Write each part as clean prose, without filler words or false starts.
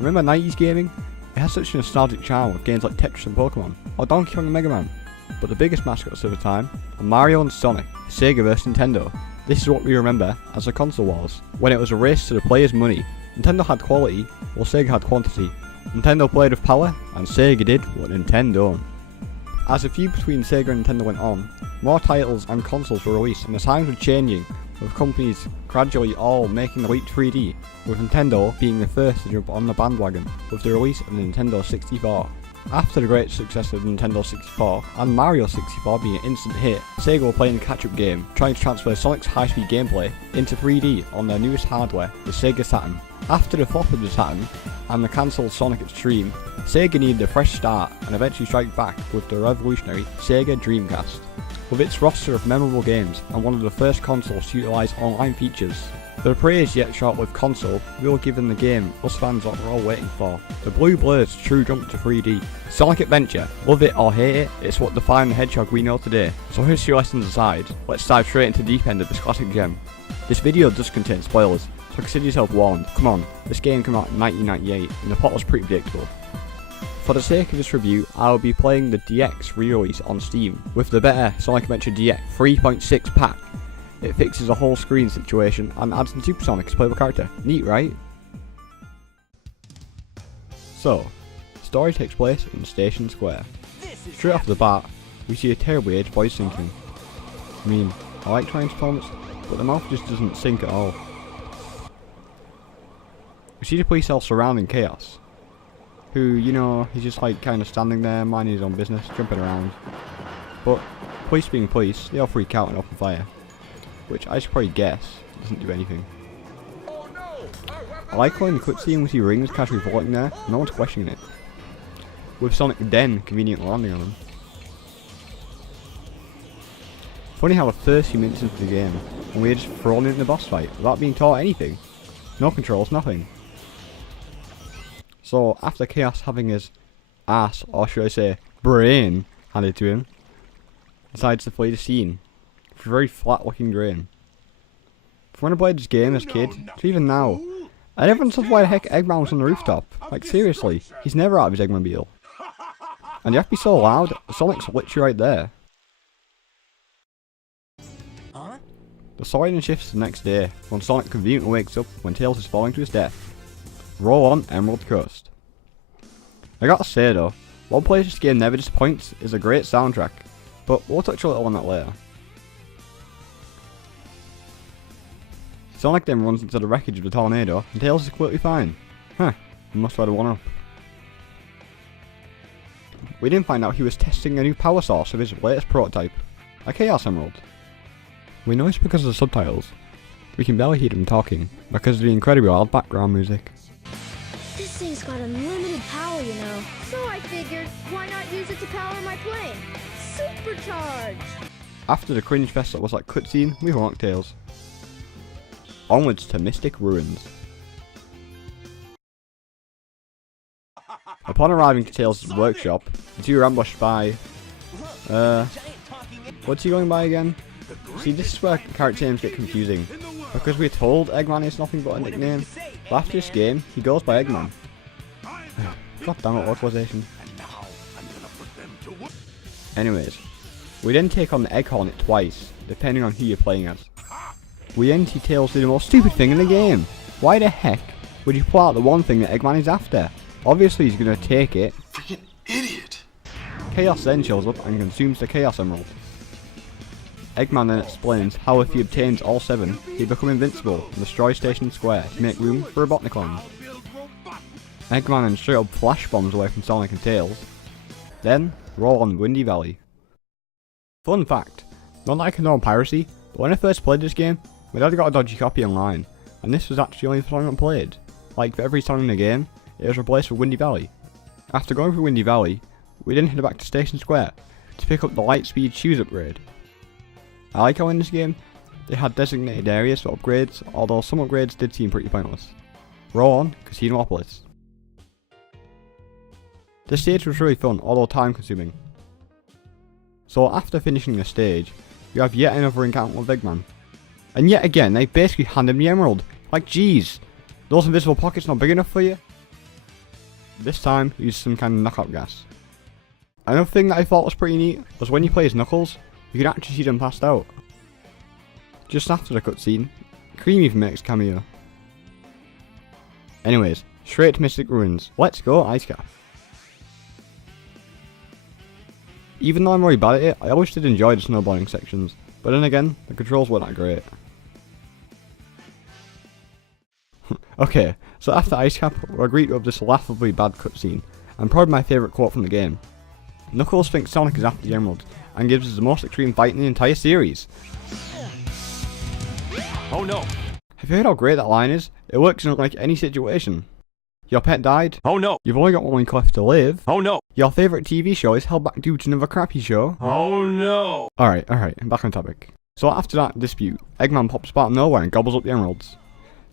Remember 90s gaming? It has such a nostalgic charm with games like Tetris and Pokemon, or Donkey Kong and Mega Man. But the biggest mascots of the time are Mario and Sonic, Sega vs Nintendo. This is what we remember as the console wars, when it was a race to the player's money. Nintendo had quality, while Sega had quantity. Nintendo played with power, and Sega did what Nintendo don't. As the feud between Sega and Nintendo went on, more titles and consoles were released, and the times were changing, with companies gradually all making the leap to 3D, with Nintendo being the first to jump on the bandwagon with the release of the Nintendo 64. After the great success of Nintendo 64 and Mario 64 being an instant hit, Sega were playing a catch-up game, trying to transfer Sonic's high-speed gameplay into 3D on their newest hardware, the Sega Saturn. After the flop of the Saturn and the cancelled Sonic Extreme, Sega needed a fresh start and eventually strike back with the revolutionary Sega Dreamcast. With its roster of memorable games and one of the first consoles to utilise online features, the praised yet short-lived console we were given the game us fans are all waiting for. The Blue Blade's true jump to 3D. Sonic Adventure, love it or hate it, it's what defined the Hedgehog we know today. So history lessons aside, let's dive straight into the deep end of this classic gem. This video does contain spoilers, so consider yourself warned. Come on, this game came out in 1998 and the plot was pretty predictable. For the sake of this review, I will be playing the DX re-release on Steam, with the better Sonic Adventure DX 3.6 pack. It fixes a whole screen situation and adds in Super Sonic as playable character. Neat, right? So, the story takes place in Station Square. Straight off the bat, we see a terribly aged boy sinking. I mean, I like Transformers, but the mouth just doesn't sink at all. We see the police all surrounding Chaos, who, you know, he's just like kind of standing there, minding his own business, jumping around. But, police being police, they all freak out and open fire, which I should probably guess doesn't do anything. I like how in the cutscene we see rings casually floating there, no one's questioning it, with Sonic then conveniently landing on them. Funny how the first few minutes into the game, and we're just thrown into the boss fight without being taught anything. No controls, nothing. So after Chaos having his ass, or should I say brain, handed to him, decides to flee the scene. Very flat looking drain. From when I played this game as a kid, to even now, I never understood why the heck Eggman was on the rooftop. Like seriously, he's never out of his Eggmobile. And you have to be so loud, Sonic's literally right there. The story then shifts to the next day, when Sonic conveniently wakes up when Tails is falling to his death. Roll on Emerald Coast. I gotta say though, one place this game never disappoints is a great soundtrack, but we'll touch a little on that later. Sonic then runs into the wreckage of the tornado, and Tails is completely fine. Huh, he must have had a one-up. We didn't find out he was testing a new power source of his latest prototype, a Chaos Emerald. We know it's because of the subtitles. We can barely hear them talking, because of the incredibly loud background music. This thing's got unlimited power, you know. So I figured, why not use it to power my plane? Supercharged! After the cringe fest that was like cutscene, we unlock Tails. Onwards to Mystic Ruins. Upon arriving to Tails' workshop, the two are ambushed by... what's he going by again? See, this is where character names get confusing, because we're told Eggman is nothing but a nickname, but after this game, he goes by Eggman. God damn it, localization. Anyways, we then take on the Egg Hornet twice, depending on who you're playing as. We then see Tails do the most stupid thing in the game. Why the heck would you pull out the one thing that Eggman is after? Obviously he's gonna take it. Freaking idiot! Chaos then shows up and consumes the Chaos Emerald. Eggman then explains how if he obtains all 7, he'd become invincible and destroy Station Square to make room for Robotnikon. Eggman then straight up flash bombs away from Sonic and Tails. Then, roll on Windy Valley. Fun fact, not that I condone piracy, but when I first played this game, my dad got a dodgy copy online, and this was actually the only song I played. Like for every song in the game, it was replaced with Windy Valley. After going through Windy Valley, we then head back to Station Square to pick up the Lightspeed Shoes upgrade. I like how in this game, they had designated areas for upgrades, although some upgrades did seem pretty pointless. Roll on, Casinopolis. This stage was really fun, although time consuming. So after finishing the stage, you have yet another encounter with Eggman. And yet again, they basically hand him the emerald. Like, jeez, those invisible pockets not big enough for you? This time, he used some kind of knockout gas. Another thing that I thought was pretty neat was when you play as Knuckles, you can actually see them passed out. Just after the cutscene, Cream even makes a cameo. Anyways, straight to Mystic Ruins. Let's go Ice Cap. Even though I'm really bad at it, I always did enjoy the snowboarding sections, but then again, the controls weren't that great. Okay, so after Ice Cap, we're greeted with this laughably bad cutscene, and probably my favourite quote from the game. Knuckles thinks Sonic is after the emeralds, and gives us the most extreme fight in the entire series. Oh no! Have you heard how great that line is? It works in like any situation. Your pet died. Oh no! You've only got 1 week left to live. Oh no! Your favourite TV show is held back due to another crappy show. Oh no! Alright, back on topic. So after that dispute, Eggman pops out of nowhere and gobbles up the emeralds.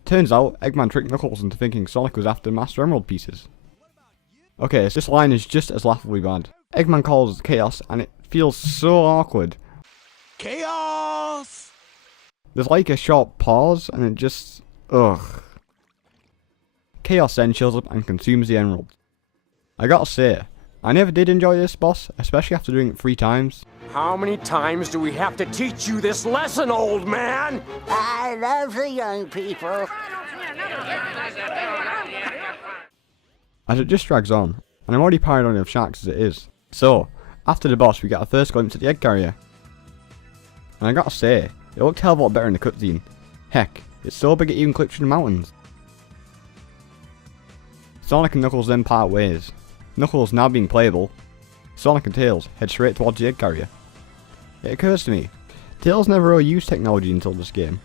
Turns out, Eggman tricked Knuckles into thinking Sonic was after Master Emerald pieces. Okay, so this line is just as laughably bad. Eggman calls Chaos and it feels so awkward. Chaos! There's like a short pause and it just... ugh. Chaos then shows up and consumes the emerald. I gotta say, I never did enjoy this boss, especially after doing it 3 times. How many times do we have to teach you this lesson, old man? I love the young people. As it just drags on, and I'm already paranoid of sharks as it is. So, after the boss we get our first glimpse at the egg carrier. And I gotta say, it looked a hell of a lot better in the cutscene. Heck, it's so big it even clips through the mountains. Sonic and Knuckles then part ways. Knuckles now being playable, Sonic and Tails head straight towards the egg carrier. It occurs to me, Tails never really used technology until this game.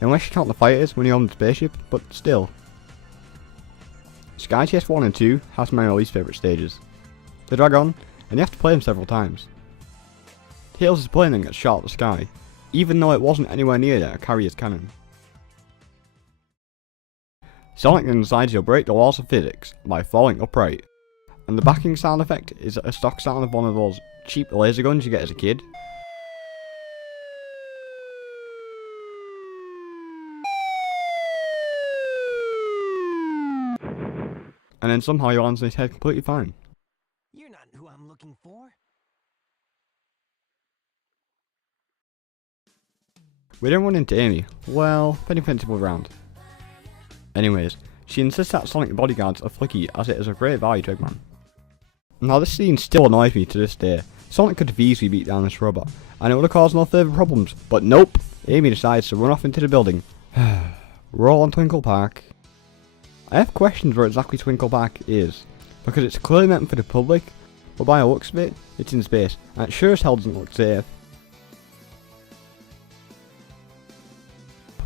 Unless you count the fighters when you're on the spaceship, but still. Sky Chase 1 and 2 have some of my least favourite stages. They drag on, and you have to play them several times. Tails' plane then gets shot at the sky, even though it wasn't anywhere near the carrier's cannon. Sonic then decides he'll break the laws of physics by falling upright, and the backing sound effect is a stock sound of one of those cheap laser guns you get as a kid. And then somehow he lands on his head completely fine. You're not who I'm looking for. We then run into Amy. Well, very defensible round. Anyways, she insists that Sonic bodyguards are flicky as it is of great value to Eggman. Now this scene still annoys me to this day. Sonic could have easily beat down this robot, and it would have caused no further problems, but nope! Amy decides to run off into the building. We're all on Twinkle Park. I have questions where exactly Twinkle Park is, because it's clearly meant for the public, but by the looks of it, it's in space, and it sure as hell doesn't look safe.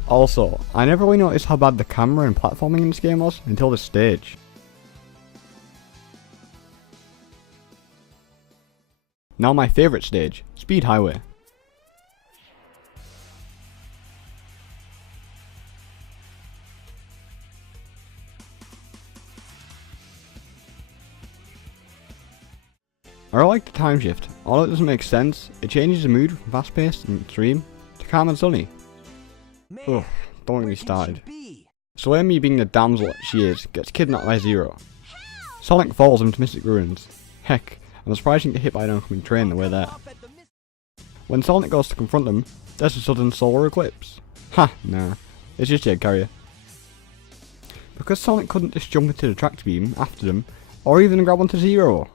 Also, I never really noticed how bad the camera and platforming in this game was until this stage. Now my favourite stage, Speed Highway. I really like the time shift. Although it doesn't make sense, it changes the mood from fast paced and extreme to calm and sunny. Ugh, don't get me started. So Amy, being the damsel that she is, gets kidnapped by Zero. Sonic falls into Mystic Ruins. Heck, I'm surprised he didn't get hit by an oncoming train the way there. When Sonic goes to confront them, there's a sudden solar eclipse. Ha, nah, it's just the egg carrier. Because Sonic couldn't just jump into the tractor beam after them, or even grab onto Zero.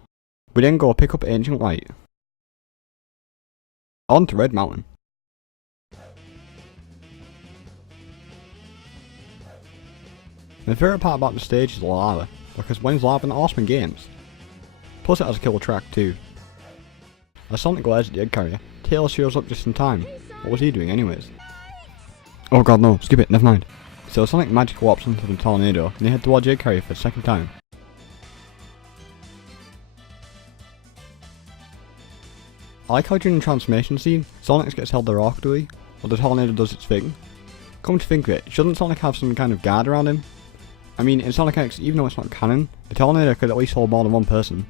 We then go pick up Ancient Light. On to Red Mountain. My favourite part about the stage is lava, because when's lava in awesome games? Plus it has a killer track too. As Sonic glares at the egg carrier, Tails shows up just in time. What was he doing anyways? Oh god no, skip it, never mind. So Sonic magically warps into the tornado and they head towards the egg carrier for the second time. I like how during the transformation scene, Sonic gets held there awkwardly, while the tornado does its thing. Come to think of it, shouldn't Sonic have some kind of guard around him? I mean, in Sonic X, even though it's not canon, the tornado could at least hold more than one person.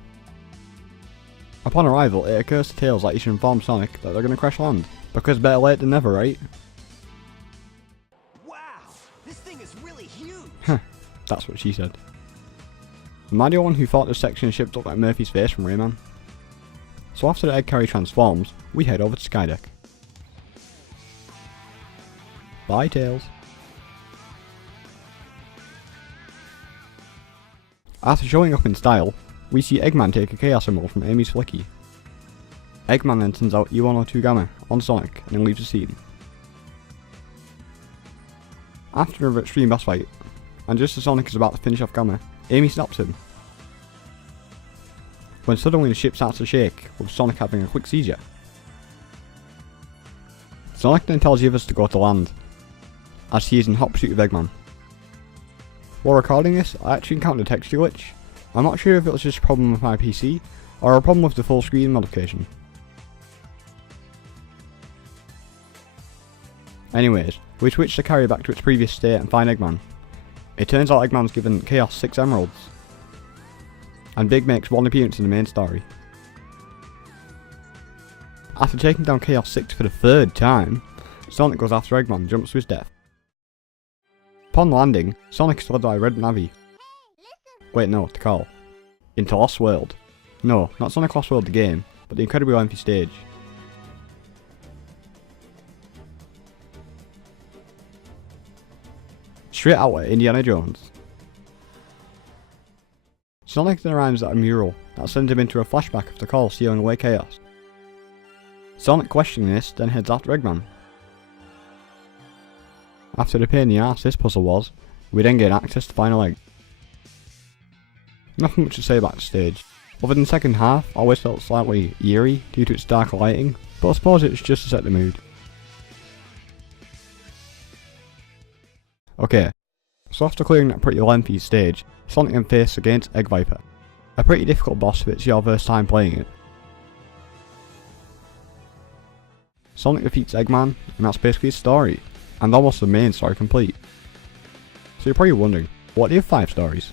Upon arrival, it occurs to Tails that he should inform Sonic that they're going to crash land, because better late than never, right? Wow, this thing is really huge. Huh, that's what she said. Am I the one who thought this section of ship looked like Murphy's face from Rayman? So after the egg carrier transforms, we head over to Skydeck. Bye Tails. After showing up in style, we see Eggman take a Chaos Emerald from Amy's Flicky. Eggman then sends out E102 Gamma on Sonic and then leaves the scene. After an extreme boss fight, and just as Sonic is about to finish off Gamma, Amy stops him. When suddenly the ship starts to shake, with Sonic having a quick seizure. Sonic then tells the others to go to land, as he is in hot pursuit of Eggman. While recording this, I actually encountered a texture glitch. I'm not sure if it was just a problem with my PC, or a problem with the full screen modification. Anyways, we switch the carrier back to its previous state and find Eggman. It turns out Eggman's given Chaos 6 emeralds, and Big makes one appearance in the main story. After taking down Chaos 6 for the 3rd time, Sonic goes after Eggman and jumps to his death. Upon landing, Sonic is led by Red Navi. Wait, no, to call. Into Lost World. No, not Sonic Lost World the game, but the incredibly lengthy stage. Straight out at Indiana Jones. Sonic then arrives at a mural that sends him into a flashback of the call stealing away Chaos. Sonic, questioning this, then heads after Eggman. After the pain in the arse this puzzle was, we then gain access to Final Egg. Nothing much to say about the stage. Other than the second half, I always felt slightly eerie due to its darker lighting, but I suppose it's just to set the mood. Okay, so after clearing that pretty lengthy stage, Sonic then faces against Egg Viper. A pretty difficult boss if it's your first time playing it. Sonic defeats Eggman, and that's basically his story, and almost the main story complete. So you're probably wondering, what are the 5 stories?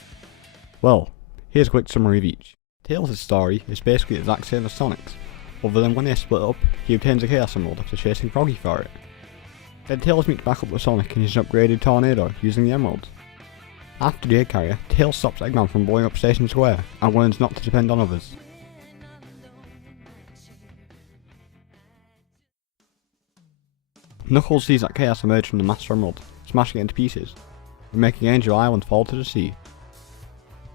Well, here's a quick summary of each. Tails' story is basically the exact same as Sonic's, other than when they split up, he obtains a Chaos Emerald after chasing Froggy for it. Then Tails meets back up with Sonic in his upgraded Tornado using the emeralds. After the egg carrier, Tails stops Eggman from blowing up Station Square and learns not to depend on others. Knuckles sees that Chaos emerge from the Master Emerald, smashing it into pieces, and making Angel Island fall to the sea.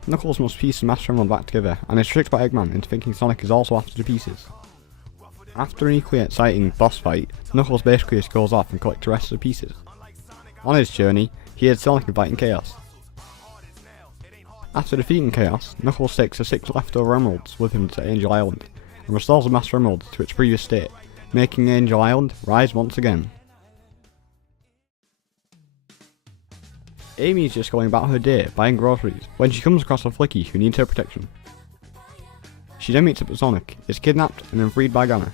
Knuckles must piece the Master Emerald back together, and is tricked by Eggman into thinking Sonic is also after the pieces. After an equally exciting boss fight, Knuckles basically just goes off and collects the rest of the pieces. On his journey, he hears Sonic fighting Chaos. After defeating Chaos, Knuckles takes the 6 leftover emeralds with him to Angel Island, and restores the Master Emerald to its previous state, making Angel Island rise once again. Amy is just going about her day buying groceries when she comes across a Flicky who needs her protection. She then meets up with Sonic, is kidnapped and then freed by Gamma.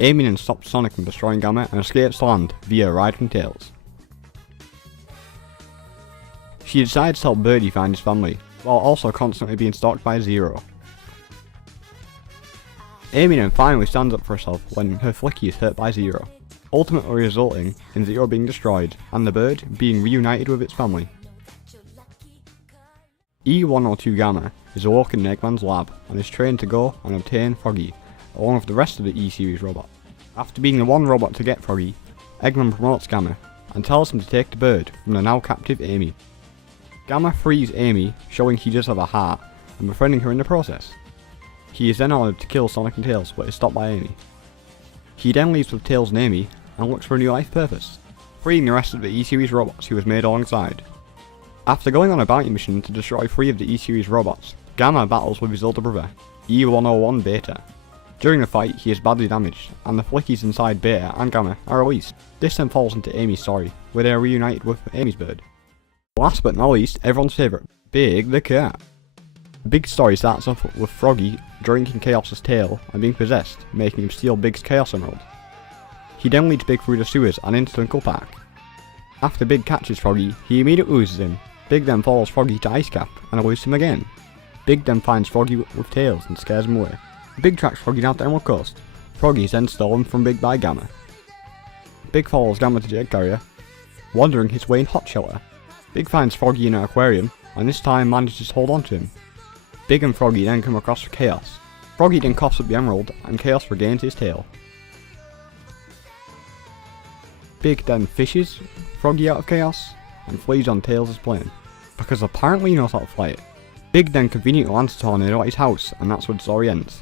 Amy then stops Sonic from destroying Gamma and escapes to land via a ride from Tails. She decides to help Birdie find his family, while also constantly being stalked by Zero. Amy then finally stands up for herself when her Flicky is hurt by Zero, ultimately resulting in Zero being destroyed and the bird being reunited with its family. E102 Gamma is awoken in Eggman's lab and is trained to go and obtain Froggy, along with the rest of the E-Series robots. After being the one robot to get Froggy, Eggman promotes Gamma and tells him to take the bird from the now captive Amy. Gamma frees Amy, showing he does have a heart, and befriending her in the process. He is then ordered to kill Sonic and Tails, but is stopped by Amy. He then leaves with Tails and Amy and looks for a new life purpose, freeing the rest of the E-Series robots he was made alongside. After going on a bounty mission to destroy 3 of the E-Series robots, Gamma battles with his older brother, E101 Beta. During the fight, he is badly damaged, and the Flickies inside Beta and Gamma are released. This then falls into Amy's story, where they are reunited with Amy's bird. Last but not least, everyone's favourite, Big the cat. The Big story starts off with Froggy drinking Chaos's tail and being possessed, making him steal Big's Chaos Emerald. He then leads Big through the sewers and into Twinkle Park. After Big catches Froggy, he immediately loses him. Big then follows Froggy to Ice Cap and loses him again. Big then finds Froggy with Tails and scares him away. Big tracks Froggy down to Emerald Coast. Froggy is then stolen from Big by Gamma. Big follows Gamma to the egg carrier, wandering his way in Hot Shelter. Big finds Froggy in an aquarium and this time manages to hold on to him. Big and Froggy then come across for Chaos. Froggy then coughs up the emerald, and Chaos regains his tail. Big then fishes Froggy out of Chaos, and flees on Tails' plane, because apparently he knows how to fly it. Big then conveniently lands a tornado at his house, and that's where the story ends.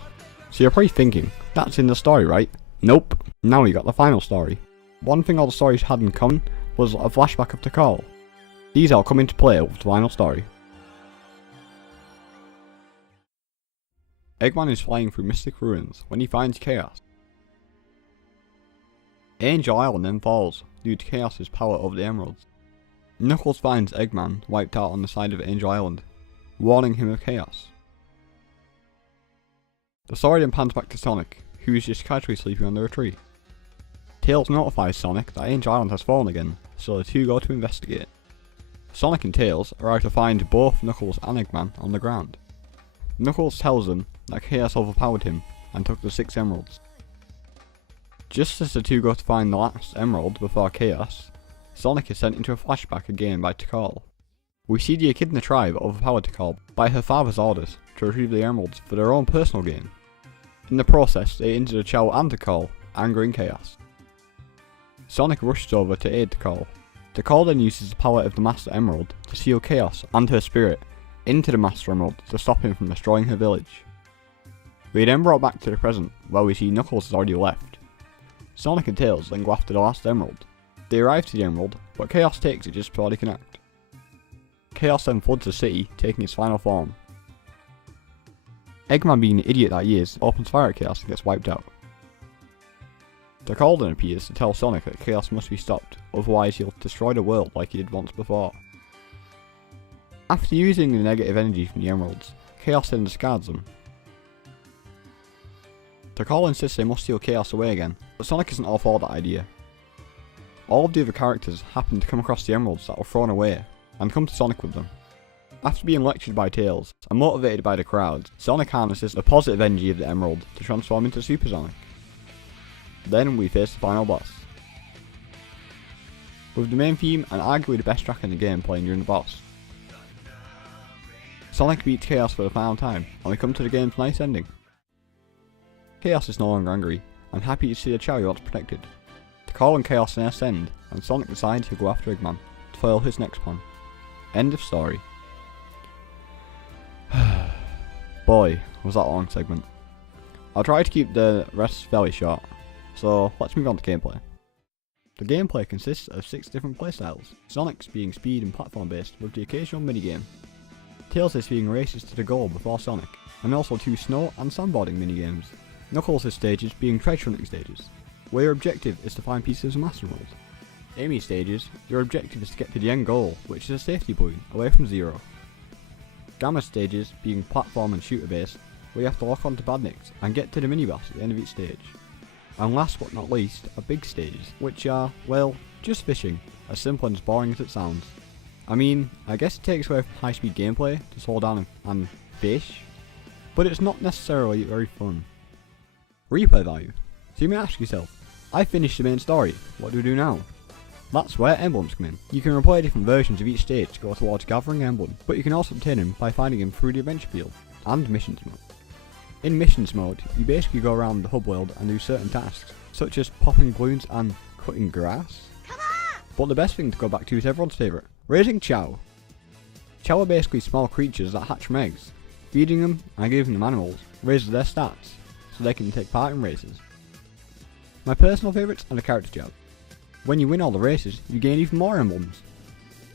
So you're probably thinking, that's in the story, right? Nope. Now we got the final story. One thing all the stories had in common was a flashback of Tikal. These all come into play with the final story. Eggman is flying through mystic ruins when he finds Chaos. Angel Island then falls due to Chaos' power over the emeralds. Knuckles finds Eggman wiped out on the side of Angel Island, warning him of Chaos. The story then pans back to Sonic, who is just casually sleeping under a tree. Tails notifies Sonic that Angel Island has fallen again, so the two go to investigate. Sonic and Tails arrive to find both Knuckles and Eggman on the ground. Knuckles tells them that Chaos overpowered him and took the 6 emeralds. Just as the two go to find the last emerald before Chaos, Sonic is sent into a flashback again by Tikal. We see the Echidna tribe overpower Tikal by her father's orders to retrieve the emeralds for their own personal gain. In the process, they injure Chao and Tikal, angering Chaos. Sonic rushes over to aid Tikal. Tikal then uses the power of the Master Emerald to seal Chaos and her spirit into the Master Emerald to stop him from destroying her village. We are then brought back to the present, where we see Knuckles has already left. Sonic and Tails then go after the last emerald. They arrive to the emerald, but Chaos takes it just before they can act. Chaos then floods the city, taking its final form. Eggman, being the idiot that he is, opens fire at Chaos and gets wiped out. Tikal then appears to tell Sonic that Chaos must be stopped, otherwise he'll destroy the world like he did once before. After using the negative energy from the emeralds, Chaos then discards them. Tikal insists they must steal Chaos away again, but Sonic isn't all for that idea. All of the other characters happen to come across the emeralds that were thrown away, and come to Sonic with them. After being lectured by Tails, and motivated by the crowd, Sonic harnesses the positive energy of the emerald to transform into Super Sonic. Then we face the final boss. With the main theme and arguably the best track in the game playing during the boss. Sonic beats Chaos for the final time, and we come to the game's nice ending. Chaos is no longer angry, and happy to see the Chow he wants protected. Tikal and Chaos then ascend, and Sonic decides to go after Eggman to foil his next plan. End of story. Boy, was that a long segment. I'll try to keep the rest fairly short, so let's move on to gameplay. The gameplay consists of 6 different playstyles, Sonic's being speed and platform based with the occasional minigame. Tails' being races to the goal before Sonic, and also 2 snow and sandboarding minigames. Knuckles' stages being treasure hunting stages, where your objective is to find pieces of Master Emerald. Amy's stages, your objective is to get to the end goal, which is a safety buoy, away from Zero. Gamma stages being platform and shooter based, where you have to lock onto badniks and get to the mini-boss at the end of each stage. And last but not least, are big stages, which are, well, just fishing, as simple and as boring as it sounds. I mean, I guess it takes away from high speed gameplay to slow down and fish, but it's not necessarily very fun. Replay value. So you may ask yourself, I finished the main story, what do we do now? That's where emblems come in. You can replay different versions of each stage to go towards gathering emblems, but you can also obtain them by finding them through the adventure field, and missions mode. In missions mode, you basically go around the hub world and do certain tasks, such as popping balloons and cutting grass. But the best thing to go back to is everyone's favourite, raising Chow. Chow are basically small creatures that hatch from eggs. Feeding them and giving them animals raises their stats, so they can take part in races. My personal favourites are the character jobs. When you win all the races, you gain even more emblems.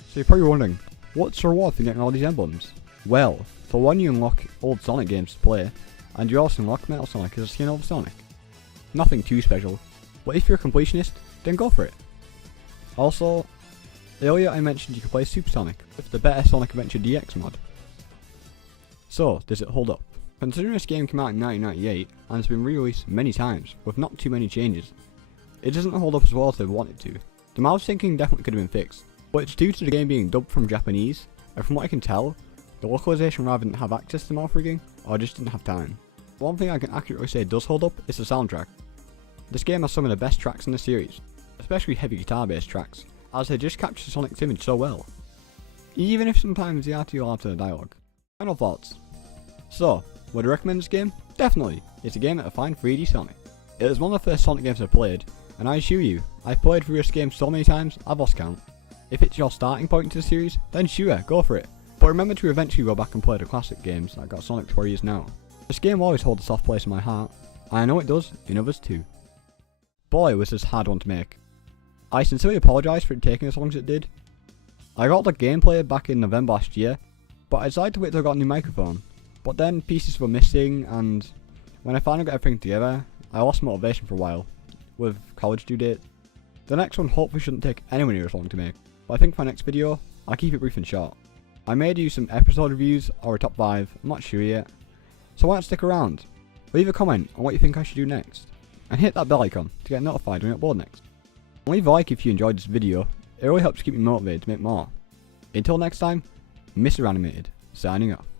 So you're probably wondering, what's the reward for getting all these emblems? Well, for one you unlock old Sonic games to play, and you also unlock Metal Sonic as a skin over Sonic. Nothing too special, but if you're a completionist, then go for it. Also, earlier I mentioned you could play Super Sonic with the better Sonic Adventure DX mod. So, does it hold up? Considering this game came out in 1998 and has been re-released many times with not too many changes, it doesn't hold up as well as they wanted to. The mouse syncing definitely could have been fixed, but it's due to the game being dubbed from Japanese, and from what I can tell, the localization rather didn't have access to mouth rigging, or just didn't have time. One thing I can accurately say does hold up is the soundtrack. This game has some of the best tracks in the series, especially heavy guitar based tracks, as they just capture Sonic's image so well. even if sometimes the RT will have the dialogue. Final thoughts. So, would I recommend this game? Definitely. It's a game that defined 3D Sonic. It was one of the first Sonic games I played, and I assure you, I've played through this game so many times, I've lost count. If it's your starting point to the series, then sure, go for it. But remember to eventually go back and play the classic games that got Sonic 4 years now. This game will always hold a soft place in my heart, and I know it does in others too. Boy, was this a hard one to make. I sincerely apologise for it taking as long as it did. I got the gameplay back in November last year, but I decided to wait till I got a new microphone. But then pieces were missing, and when I finally got everything together, I lost motivation for a while, with college due date. The next one hopefully shouldn't take anywhere near as long to make, but I think for my next video, I'll keep it brief and short. I may do some episode reviews or a top 5, I'm not sure yet. So why not stick around? Leave a comment on what you think I should do next, and hit that bell icon to get notified when I upload next. And leave a like if you enjoyed this video, it really helps keep me motivated to make more. Until next time, Mr. Animated, signing off.